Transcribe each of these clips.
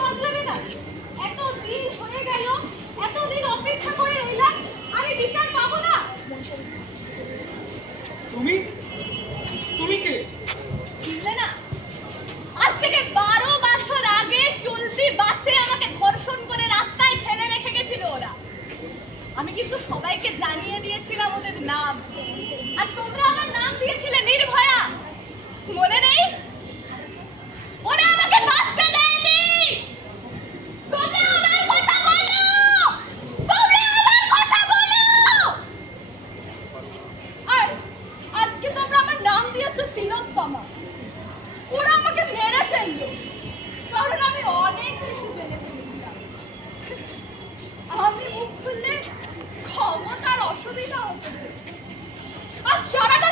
বদলাবে না। এতদিন হয়ে গেল এতদিন অপেক্ষা করে রইলাম আমি বিচার পাবো না। তুমি? তুমি কে? চিনলে না? আজ থেকে বারো বছর আগে চলতি বাসে আমাকে ধর্ষণ করে রাস্তায় ফেলে রেখে গেছিল ওরা। আমি কিন্তু সবাইকে জানিয়ে দিয়েছিলাম ওদের নাম। আর তোমরা আমার নাম দিয়েছিলে নির্ভয়া। মনে নেই ওরা আমাকে বাঁচতে দেয়নি তোমরা আমার কথা বলো তোমরা আমার কথা বলো আর আজকে তোমরা আমার নাম দিয়েছ ওরা আমাকে ফেলল। কারণ আমি অনেক কিছু জেনে ফেলেছিলাম। আমি মুখ খুললে ক্ষমতার অসুবিধা হতে। আর সারাটা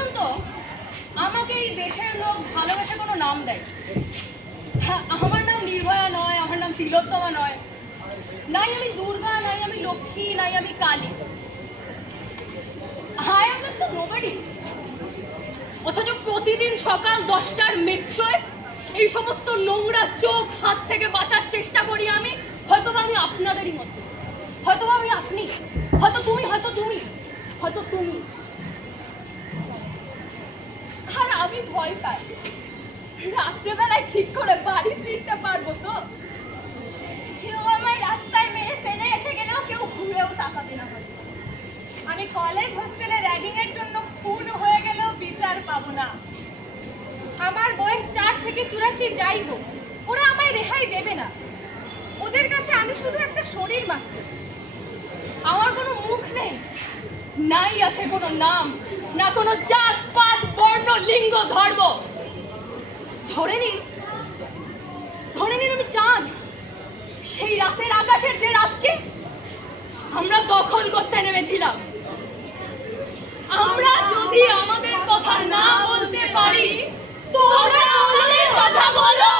বলুন তো আমাকে এই দেশের লোক ভালোবাসে কোনো নাম দেয়? হ্যাঁ, আমার নাম নির্ভয়া নয় আমার নাম তিলোত্তমা নয়। নাই আমি দুর্গা নাই আমি লক্ষ্মী নাই আমি কালী। অথচ প্রতিদিন সকাল দশটার মেট্রোয় এই সমস্ত নোংরা চোখ হাত থেকে বাঁচার চেষ্টা করি আমি হয়তো আমি আপনাদেরই মতো। হয়তো আমি আপনি হয়তো তুমি হয়তো তুমি হয়তো তুমি আর আমি ভয় পাই। রাত্রেবেলায় ঠিক করে বাড়ি ফিরতে পারব তো। কেউ আমায় রাস্তায় মেরে ফেলে রেখে গেলেও কেউ ঘুরেও তাকাবে না আমি কলেজ হোস্টেলে র্যাগিং এর জন্য খুন হয়ে গেলেও বিচার পাবো না। আমার বয়স চার থেকে চুরাশি যাই হোক, ওরা আমায় রেহাই দেবে না। ওদের কাছে আমি শুধু একটা শরীর মাত্র। আমার কোনো মুখ নেই। নাই আছে কোনো নাম। না কোনো জাত, পাত, বর্ণ, লিঙ্গ, ধর্ম। ধরে নিন ধরে নিন আমি চাঁদ। সেই রাতের আকাশের যে রাতকে আমরা দখল করতে নেমেছিলাম। আমরা যদি আমাদের কথা না বলতে পারি, তোমরা আমাদের কথা বলো।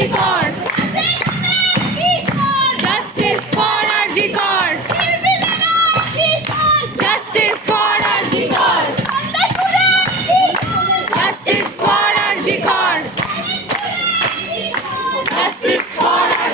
Jessica.